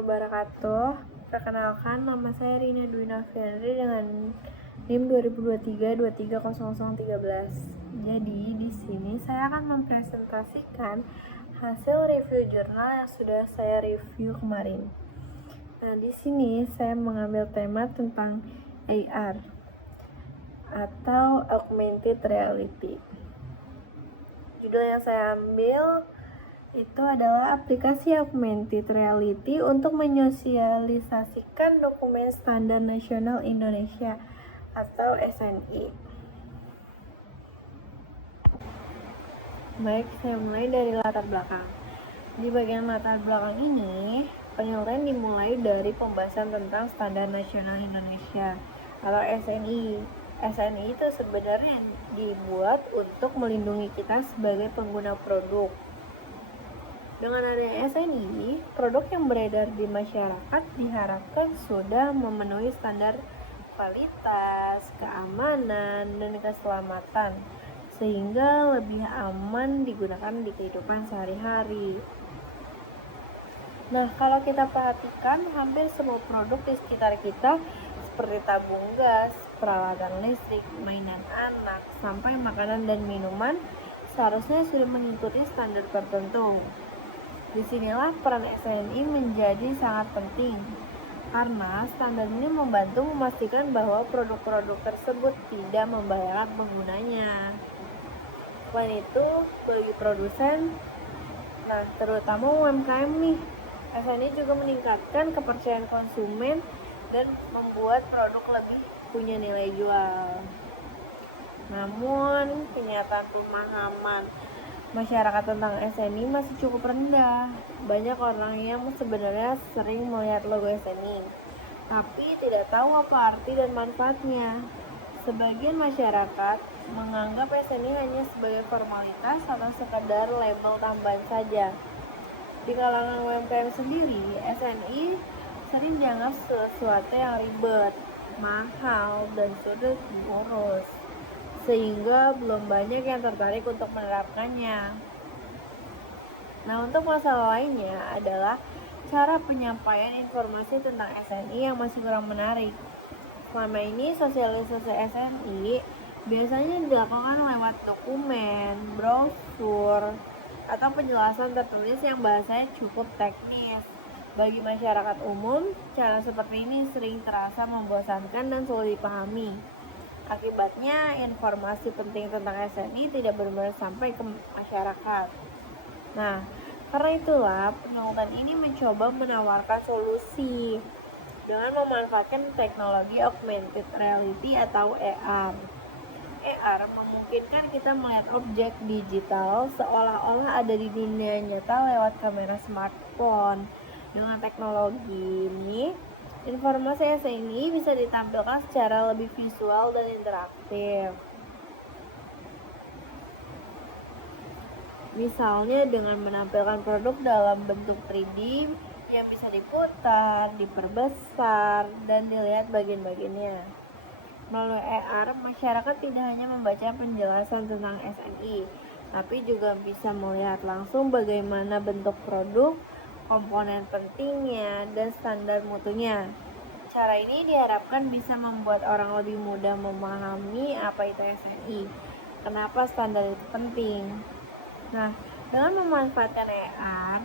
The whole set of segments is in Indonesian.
wabarakatuh. Perkenalkan, nama saya Rina Dwi Noviandri dengan NIM 2023-230013. Jadi di sini saya akan mempresentasikan hasil review jurnal yang sudah saya review kemarin. Nah, di sini saya mengambil tema tentang AR atau Augmented Reality. Judul yang saya ambil itu adalah aplikasi Augmented Reality untuk menyosialisasikan dokumen standar nasional Indonesia atau SNI. Baik, saya mulai dari latar belakang. Di bagian latar belakang ini, penyampaian dimulai dari pembahasan tentang standar nasional Indonesia atau SNI. SNI itu sebenarnya dibuat untuk melindungi kita sebagai pengguna produk. Dengan adanya SNI, produk yang beredar di masyarakat diharapkan sudah memenuhi standar kualitas, keamanan, dan keselamatan, sehingga lebih aman digunakan di kehidupan sehari-hari. Nah, kalau kita perhatikan, hampir semua produk di sekitar kita seperti tabung gas, peralatan listrik, mainan anak, sampai makanan dan minuman seharusnya sudah mengikuti standar tertentu. Disinilah peran SNI menjadi sangat penting, karena standar ini membantu memastikan bahwa produk-produk tersebut tidak membahayakan penggunanya. Selain itu, bagi produsen, terutama UMKM nih, SNI juga meningkatkan kepercayaan konsumen dan membuat produk lebih punya nilai jual. Namun, kenyataan pemahaman masyarakat tentang SNI masih cukup rendah. Banyak orang yang sebenarnya sering melihat logo SNI, tapi tidak tahu apa arti dan manfaatnya. Sebagian masyarakat menganggap SNI hanya sebagai formalitas atau sekadar label tambahan saja. Di kalangan UMKM sendiri, SNI sering dianggap sesuatu yang ribet, mahal, dan sulit diurus, sehingga belum banyak yang tertarik untuk menerapkannya. Nah, untuk masalah lainnya adalah cara penyampaian informasi tentang SNI yang masih kurang menarik. Selama ini, sosialisasi SNI biasanya dilakukan lewat dokumen, brosur, atau penjelasan tertulis yang bahasanya cukup teknis. Bagi masyarakat umum, cara seperti ini sering terasa membosankan dan sulit dipahami. Akibatnya, informasi penting tentang SNI tidak benar-benar sampai ke masyarakat. Nah, karena itulah penelitian ini mencoba menawarkan solusi dengan memanfaatkan teknologi Augmented Reality atau AR. AR memungkinkan kita melihat objek digital seolah-olah ada di dunia nyata lewat kamera smartphone. Dengan teknologi ini, informasi SNI bisa ditampilkan secara lebih visual dan interaktif. Misalnya dengan menampilkan produk dalam bentuk 3D yang bisa diputar, diperbesar, dan dilihat bagian-bagiannya. Melalui AR, masyarakat tidak hanya membaca penjelasan tentang SNI, tapi juga bisa melihat langsung bagaimana bentuk produk, komponen pentingnya, dan standar mutunya. Cara ini diharapkan bisa membuat orang lebih mudah memahami apa itu SNI, kenapa standar itu penting. Nah, dengan memanfaatkan AR,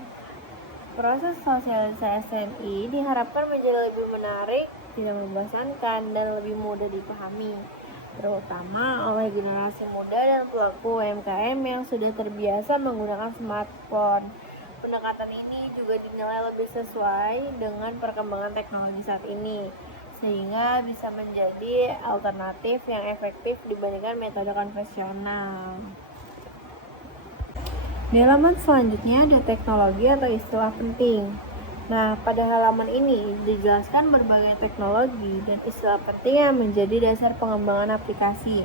proses sosialisasi SNI diharapkan menjadi lebih menarik, tidak membosankan, dan lebih mudah dipahami, terutama oleh generasi muda dan pelaku UMKM yang sudah terbiasa menggunakan smartphone. Pendekatan ini juga dinilai lebih sesuai dengan perkembangan teknologi saat ini, sehingga bisa menjadi alternatif yang efektif dibandingkan metode konvensional. Di halaman selanjutnya ada teknologi atau istilah penting. Nah, pada halaman ini dijelaskan berbagai teknologi dan istilah penting yang menjadi dasar pengembangan aplikasi.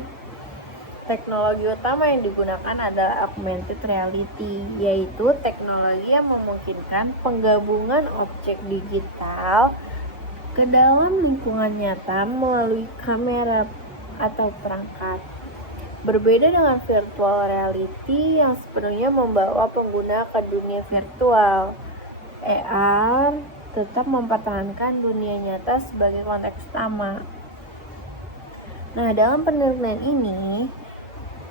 Teknologi utama yang digunakan adalah Augmented Reality, yaitu teknologi yang memungkinkan penggabungan objek digital ke dalam lingkungan nyata melalui kamera atau perangkat. Berbeda dengan virtual reality yang sepenuhnya membawa pengguna ke dunia virtual, AR tetap mempertahankan dunia nyata sebagai konteks utama. Nah, dalam penelitian ini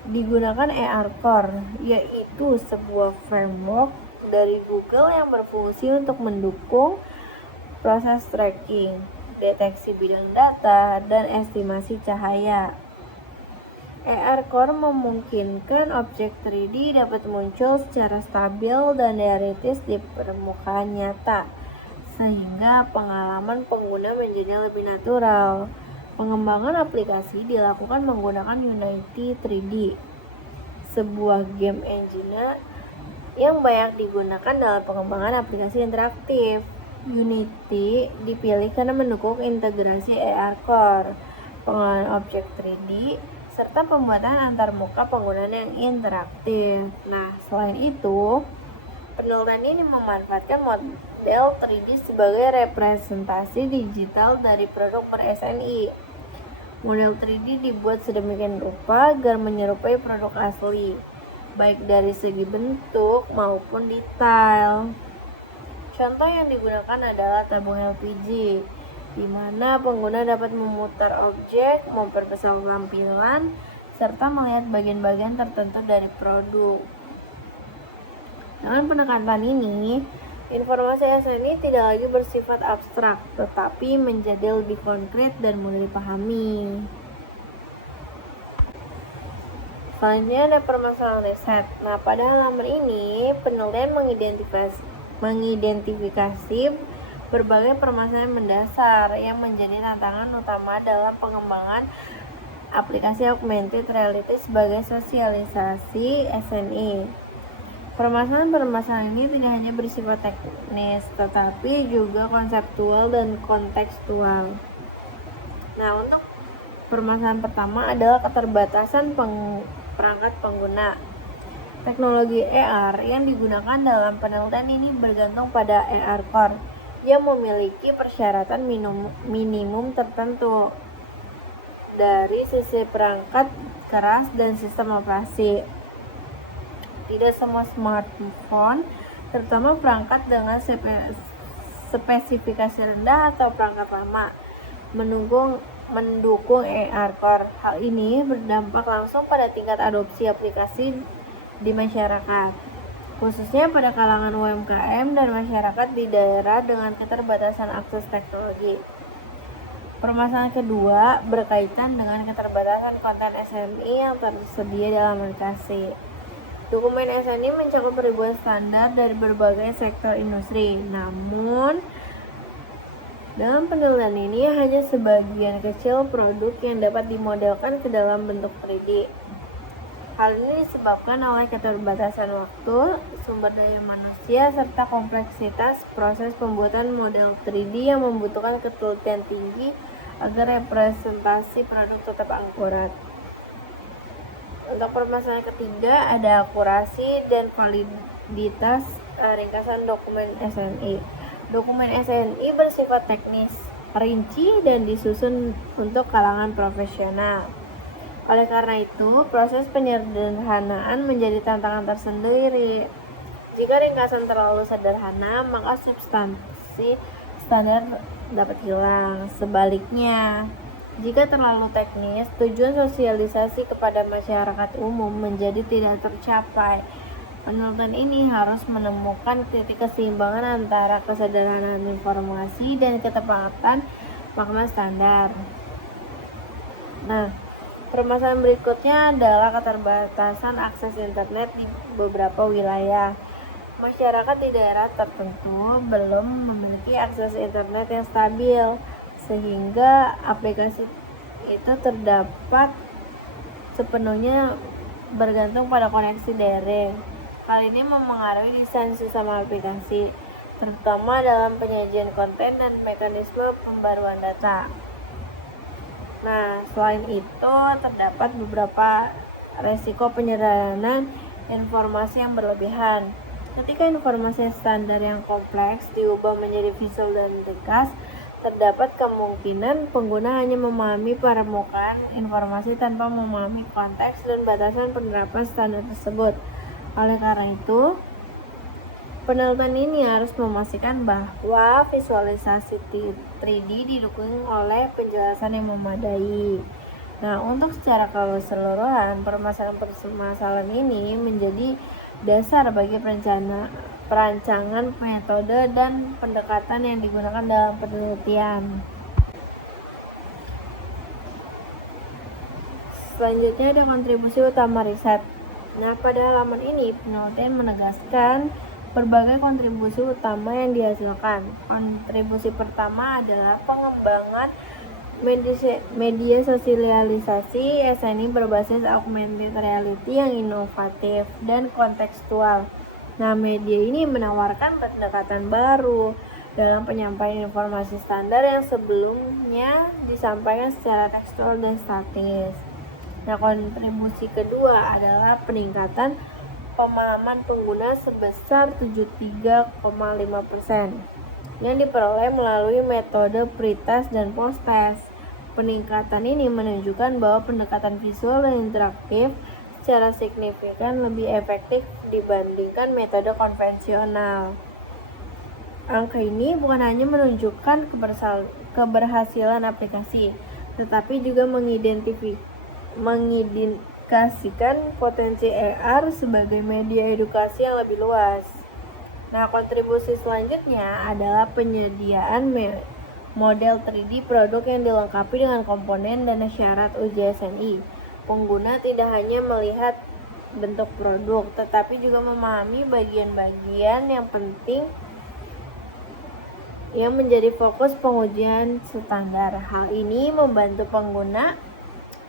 digunakan AR Core, yaitu sebuah framework dari Google yang berfungsi untuk mendukung proses tracking, deteksi bidang data, dan estimasi cahaya. AR Core memungkinkan objek 3D dapat muncul secara stabil dan realistis di permukaan nyata, sehingga pengalaman pengguna menjadi lebih natural. Pengembangan aplikasi dilakukan menggunakan Unity 3D, sebuah game engine yang banyak digunakan dalam pengembangan aplikasi interaktif. Unity dipilih karena mendukung integrasi AR Core, pengenalan objek 3D, serta pembuatan antarmuka penggunaan yang interaktif. Nah, selain itu, penelitian ini memanfaatkan model 3D sebagai representasi digital dari produk ber-SNI. Model 3D dibuat sedemikian rupa agar menyerupai produk asli, baik dari segi bentuk maupun detail. Contoh yang digunakan adalah tabung LPG, di mana pengguna dapat memutar objek, memperbesar tampilan, serta melihat bagian-bagian tertentu dari produk. Dengan pendekatan ini, informasi SNI tidak lagi bersifat abstrak, tetapi menjadi lebih konkret dan mudah dipahami. Selanjutnya ada permasalahan riset. Nah, pada halaman ini, penelitian mengidentifikasi berbagai permasalahan mendasar yang menjadi tantangan utama dalam pengembangan aplikasi augmented reality sebagai sosialisasi SNI. Permasalahan-permasalahan ini tidak hanya bersifat teknis, tetapi juga konseptual dan kontekstual. Nah, untuk permasalahan pertama adalah keterbatasan perangkat pengguna. Teknologi AR yang digunakan dalam penelitian ini bergantung pada AR Core yang memiliki persyaratan minimum tertentu dari sisi perangkat keras dan sistem operasi. Tidak semua smartphone, terutama perangkat dengan spesifikasi rendah atau perangkat lama, mendukung AR Core. Hal ini berdampak langsung pada tingkat adopsi aplikasi di masyarakat, khususnya pada kalangan UMKM dan masyarakat di daerah dengan keterbatasan akses teknologi. Permasalahan kedua berkaitan dengan keterbatasan konten SNI yang tersedia dalam aplikasi. Dokumen SNI mencakup ribuan standar dari berbagai sektor industri, namun dalam penelitian ini hanya sebagian kecil produk yang dapat dimodelkan ke dalam bentuk 3D. Hal ini disebabkan oleh keterbatasan waktu, sumber daya manusia, serta kompleksitas proses pembuatan model 3D yang membutuhkan ketelitian tinggi agar representasi produk tetap akurat. Untuk permasalahan ketiga ada akurasi dan validitas ringkasan dokumen SNI. Dokumen SNI bersifat teknis, rinci, dan disusun untuk kalangan profesional. Oleh karena itu, proses penyederhanaan menjadi tantangan tersendiri. Jika ringkasan terlalu sederhana, maka substansi standar dapat hilang. Sebaliknya, jika terlalu teknis, tujuan sosialisasi kepada masyarakat umum menjadi tidak tercapai. Penelitian ini harus menemukan titik keseimbangan antara kesederhanaan informasi dan ketepatan makna standar. Nah, permasalahan berikutnya adalah keterbatasan akses internet di beberapa wilayah. Masyarakat di daerah tertentu belum memiliki akses internet yang stabil, sehingga aplikasi itu terdapat sepenuhnya bergantung pada koneksi daring. Hal ini memengaruhi desain sistem aplikasi, terutama dalam penyajian konten dan mekanisme pembaruan data. Nah, selain itu terdapat beberapa resiko penyederhanaan informasi yang berlebihan. Ketika informasi standar yang kompleks diubah menjadi visual dan ringkas, terdapat kemungkinan pengguna hanya memahami permukaan informasi tanpa memahami konteks dan batasan penerapan standar tersebut. Oleh karena itu, Penelitian ini harus memastikan bahwa visualisasi 3D didukung oleh penjelasan yang memadai. Nah, untuk secara keseluruhan, permasalahan ini menjadi dasar bagi perancangan metode dan pendekatan yang digunakan dalam penelitian. Selanjutnya ada kontribusi utama riset. Nah, pada halaman ini penelitian menegaskan berbagai kontribusi utama yang dihasilkan. Kontribusi pertama adalah pengembangan media sosialisasi SNI berbasis augmented reality yang inovatif dan kontekstual. Nah, media ini menawarkan pendekatan baru dalam penyampaian informasi standar yang sebelumnya disampaikan secara tekstual dan statis. Nah, kontribusi kedua adalah peningkatan pemahaman pengguna sebesar 73,5% yang diperoleh melalui metode pretest dan post-test. Peningkatan ini menunjukkan bahwa pendekatan visual dan interaktif secara signifikan lebih efektif dibandingkan metode konvensional. Angka ini bukan hanya menunjukkan keberhasilan aplikasi, tetapi juga mengindikasikan potensi AR sebagai media edukasi yang lebih luas. Nah, kontribusi selanjutnya adalah penyediaan model 3D produk yang dilengkapi dengan komponen dan syarat uji SNI. Pengguna tidak hanya melihat bentuk produk, tetapi juga memahami bagian-bagian yang penting yang menjadi fokus pengujian standar. Hal ini membantu pengguna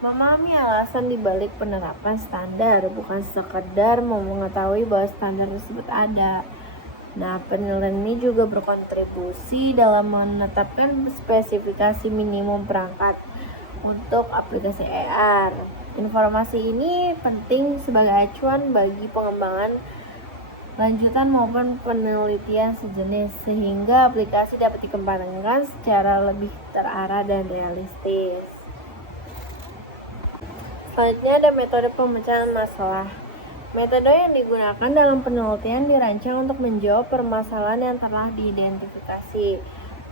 memahami alasan dibalik penerapan standar, bukan sekedar mengetahui bahwa standar tersebut ada. Nah, penelitian ini juga berkontribusi dalam menetapkan spesifikasi minimum perangkat untuk aplikasi AR. Informasi ini penting sebagai acuan bagi pengembangan lanjutan maupun penelitian sejenis, sehingga aplikasi dapat dikembangkan secara lebih terarah dan realistis. Selanjutnya ada metode pemecahan masalah. Metode yang digunakan dalam penelitian dirancang untuk menjawab permasalahan yang telah diidentifikasi.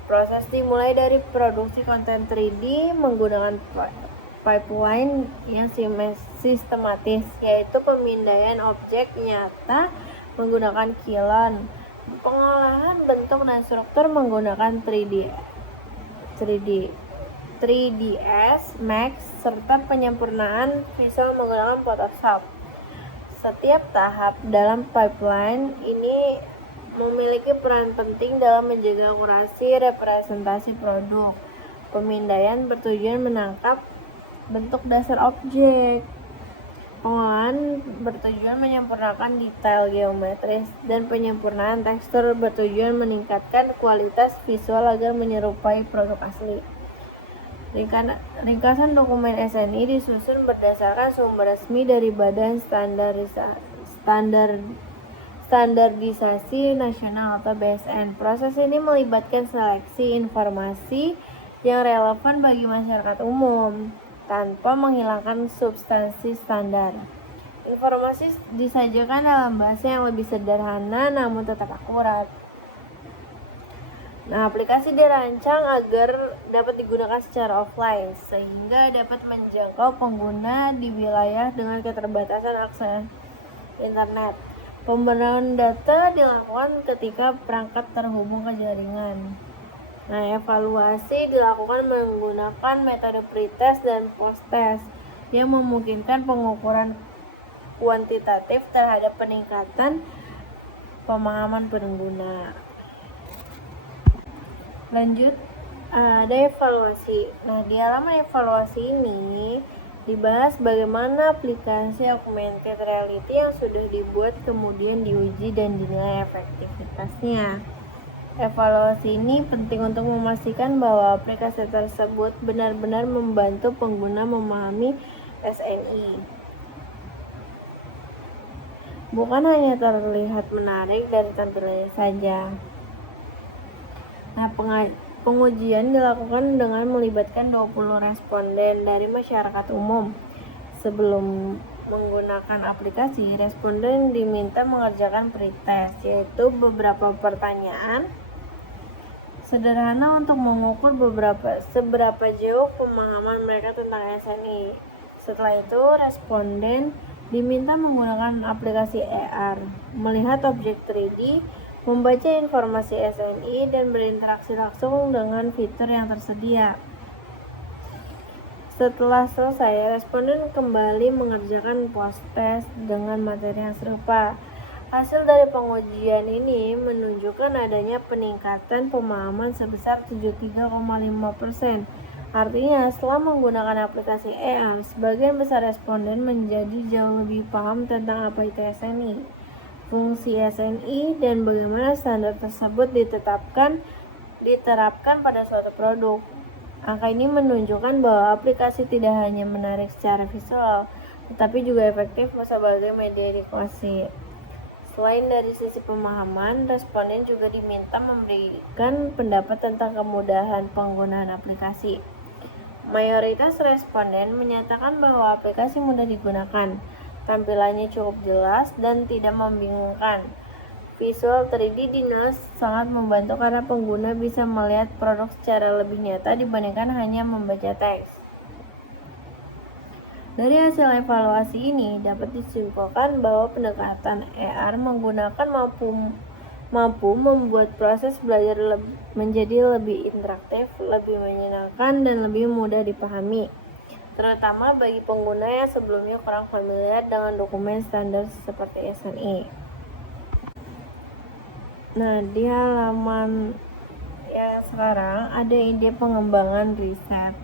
Proses dimulai dari produksi konten 3D menggunakan pipeline yang sistematis, yaitu pemindaian objek nyata menggunakan Qlone, pengolahan bentuk dan struktur menggunakan 3ds Max, serta penyempurnaan visual menggunakan Photoshop. Setiap tahap dalam pipeline ini memiliki peran penting dalam menjaga akurasi representasi produk. Pemindaian bertujuan menangkap bentuk dasar objek. Pengolahan bertujuan menyempurnakan detail geometris, dan penyempurnaan tekstur bertujuan meningkatkan kualitas visual agar menyerupai produk asli. Ringkasan dokumen SNI disusun berdasarkan sumber resmi dari Badan Standarisasi Nasional atau BSN. Proses ini melibatkan seleksi informasi yang relevan bagi masyarakat umum tanpa menghilangkan substansi standar. Informasi disajikan dalam bahasa yang lebih sederhana namun tetap akurat. Nah, aplikasi dirancang agar dapat digunakan secara offline, sehingga dapat menjangkau pengguna di wilayah dengan keterbatasan akses internet. Pembenahan data dilakukan ketika perangkat terhubung ke jaringan. Nah, evaluasi dilakukan menggunakan metode pretest dan post-test yang memungkinkan pengukuran kuantitatif terhadap peningkatan pemahaman pengguna. Lanjut, ada evaluasi. Nah, di halaman evaluasi ini dibahas bagaimana aplikasi augmented reality yang sudah dibuat kemudian diuji dan dinilai efektivitasnya. Evaluasi ini penting untuk memastikan bahwa aplikasi tersebut benar-benar membantu pengguna memahami SNI. Bukan hanya terlihat menarik dari tampilannya saja. Nah, pengujian dilakukan dengan melibatkan 20 responden dari masyarakat umum. Sebelum menggunakan aplikasi, responden diminta mengerjakan pretest, yaitu beberapa pertanyaan sederhana untuk mengukur seberapa jauh pemahaman mereka tentang SNI. Setelah itu, responden diminta menggunakan aplikasi AR, melihat objek 3D, membaca informasi SNI, dan berinteraksi langsung dengan fitur yang tersedia. Setelah selesai, responden kembali mengerjakan post-test dengan materi yang serupa. Hasil dari pengujian ini menunjukkan adanya peningkatan pemahaman sebesar 73,5%. Artinya, setelah menggunakan aplikasi AR, sebagian besar responden menjadi jauh lebih paham tentang apa itu SNI, fungsi SNI, dan bagaimana standar tersebut diterapkan pada suatu produk. Angka ini menunjukkan bahwa aplikasi tidak hanya menarik secara visual, tetapi juga efektif sebagai media edukasi. Selain dari sisi pemahaman, responden juga diminta memberikan pendapat tentang kemudahan penggunaan aplikasi. Mayoritas responden menyatakan bahwa aplikasi mudah digunakan, tampilannya cukup jelas dan tidak membingungkan. Visual 3D dinilai sangat membantu karena pengguna bisa melihat produk secara lebih nyata dibandingkan hanya membaca teks. Dari hasil evaluasi ini dapat disimpulkan bahwa pendekatan AR mampu membuat proses belajar menjadi lebih interaktif, lebih menyenangkan, dan lebih mudah dipahami, terutama bagi pengguna yang sebelumnya kurang familiar dengan dokumen standar seperti SNI. Nah, di halaman yang sekarang ada ide pengembangan riset.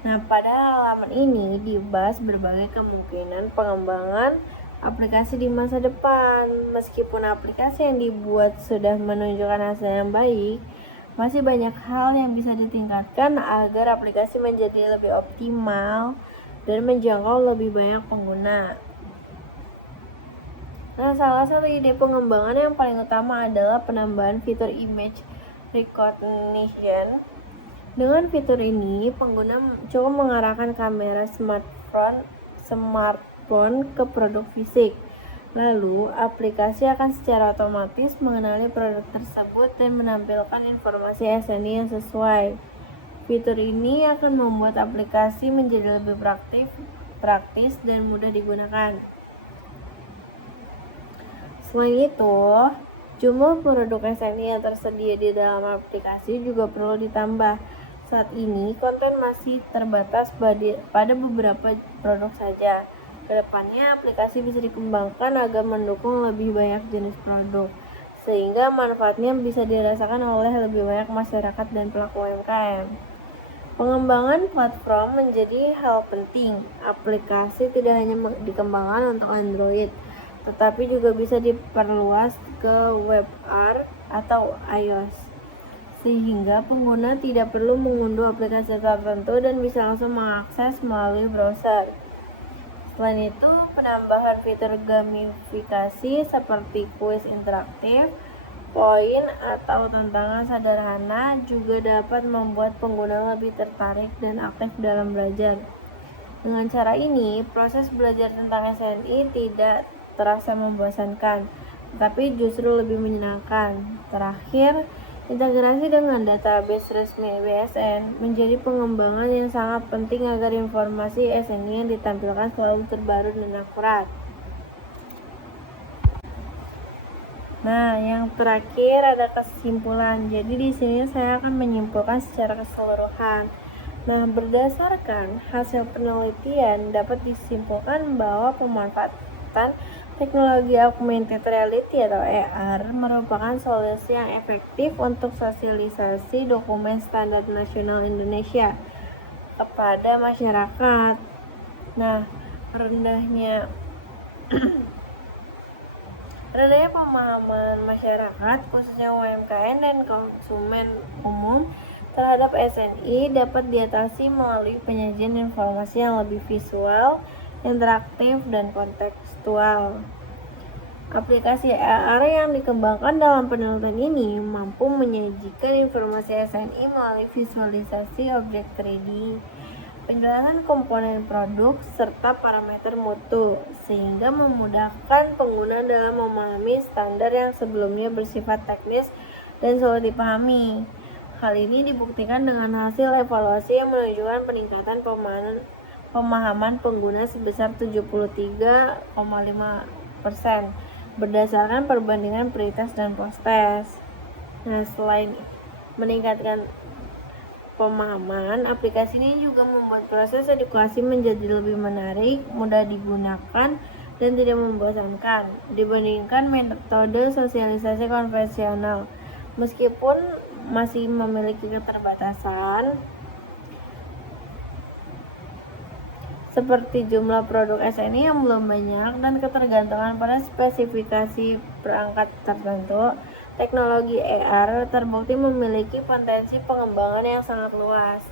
Nah, pada halaman ini dibahas berbagai kemungkinan pengembangan aplikasi di masa depan. Meskipun aplikasi yang dibuat sudah menunjukkan hasil yang baik, masih banyak hal yang bisa ditingkatkan agar aplikasi menjadi lebih optimal dan menjangkau lebih banyak pengguna. Nah, salah satu ide pengembangan yang paling utama adalah penambahan fitur image recognition. Dengan fitur ini, pengguna cukup mengarahkan kamera smartphone ke produk fisik. Lalu, aplikasi akan secara otomatis mengenali produk tersebut dan menampilkan informasi SNI yang sesuai. Fitur ini akan membuat aplikasi menjadi lebih praktis dan mudah digunakan. Selain itu, jumlah produk SNI yang tersedia di dalam aplikasi juga perlu ditambah. Saat ini, konten masih terbatas pada beberapa produk saja. Kedepannya, aplikasi bisa dikembangkan agar mendukung lebih banyak jenis produk, sehingga manfaatnya bisa dirasakan oleh lebih banyak masyarakat dan pelaku UMKM. Pengembangan platform menjadi hal penting. Aplikasi tidak hanya dikembangkan untuk Android, tetapi juga bisa diperluas ke WebR atau iOS, sehingga pengguna tidak perlu mengunduh aplikasi tertentu dan bisa langsung mengakses melalui browser. Selain itu, penambahan fitur gamifikasi seperti kuis interaktif, poin, atau tantangan sederhana juga dapat membuat pengguna lebih tertarik dan aktif dalam belajar. Dengan cara ini, proses belajar tentang SNI tidak terasa membosankan, tetapi justru lebih menyenangkan. Terakhir, integrasi dengan database resmi BSN menjadi pengembangan yang sangat penting agar informasi SNI yang ditampilkan selalu terbaru dan akurat. Nah, yang terakhir ada kesimpulan. Jadi di sini saya akan menyimpulkan secara keseluruhan. Nah, berdasarkan hasil penelitian dapat disimpulkan bahwa pemanfaatan teknologi augmented reality atau AR merupakan solusi yang efektif untuk sosialisasi dokumen standar nasional Indonesia kepada masyarakat. Nah, rendahnya pemahaman masyarakat, khususnya UMKM dan konsumen umum terhadap SNI dapat diatasi melalui penyajian informasi yang lebih visual, interaktif, dan kontekstual. Aplikasi AR yang dikembangkan dalam penelitian ini mampu menyajikan informasi SNI melalui visualisasi objek 3D, penjelasan komponen produk, serta parameter mutu, sehingga memudahkan pengguna dalam memahami standar yang sebelumnya bersifat teknis dan sulit dipahami. Hal ini dibuktikan dengan hasil evaluasi yang menunjukkan peningkatan pemahaman pengguna sebesar 73,5% berdasarkan perbandingan pre-test dan post-test. Nah, selain meningkatkan pemahaman, aplikasi ini juga membuat proses edukasi menjadi lebih menarik, mudah digunakan, dan tidak membosankan dibandingkan metode sosialisasi konvensional. Meskipun masih memiliki keterbatasan seperti jumlah produk SNI yang belum banyak dan ketergantungan pada spesifikasi perangkat tertentu, teknologi AR terbukti memiliki potensi pengembangan yang sangat luas.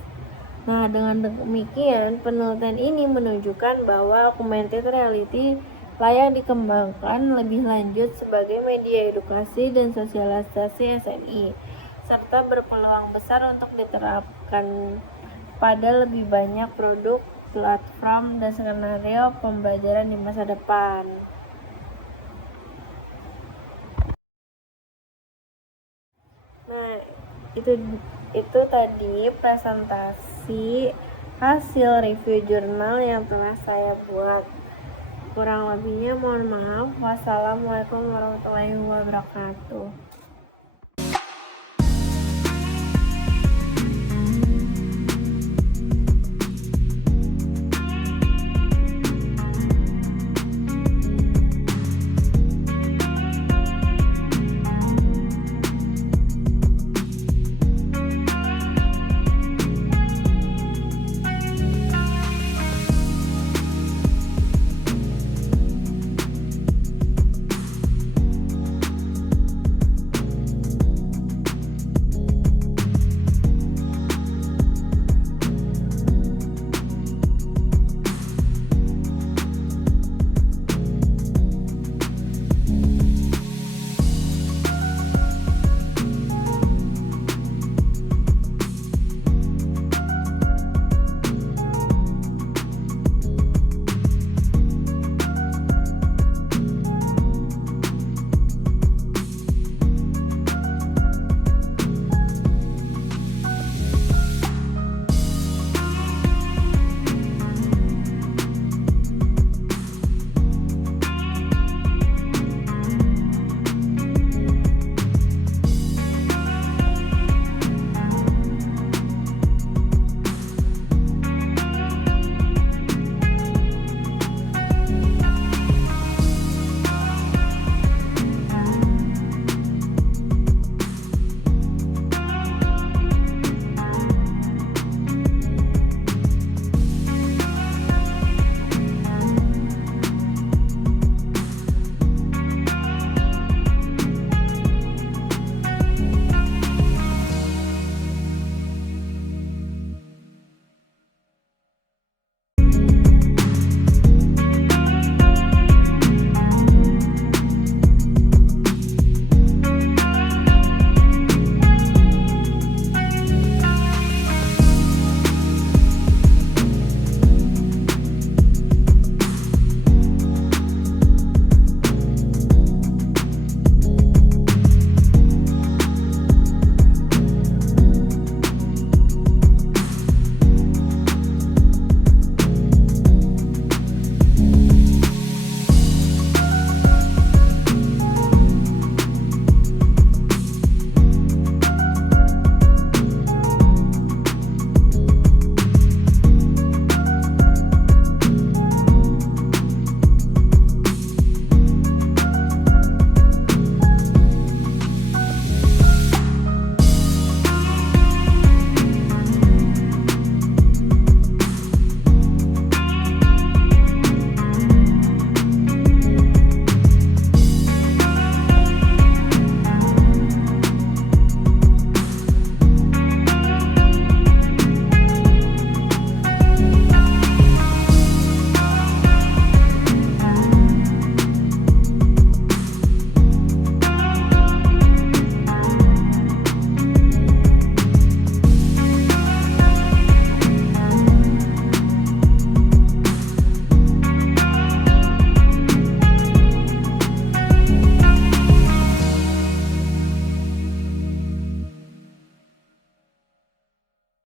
Nah, dengan demikian, penelitian ini menunjukkan bahwa augmented reality layak dikembangkan lebih lanjut sebagai media edukasi dan sosialisasi SNI, serta berpeluang besar untuk diterapkan pada lebih banyak produk, platform, dan skenario pembelajaran di masa depan. Nah, itu tadi presentasi hasil review jurnal yang telah saya buat. Kurang lebihnya mohon maaf. Wassalamualaikum warahmatullahi wabarakatuh.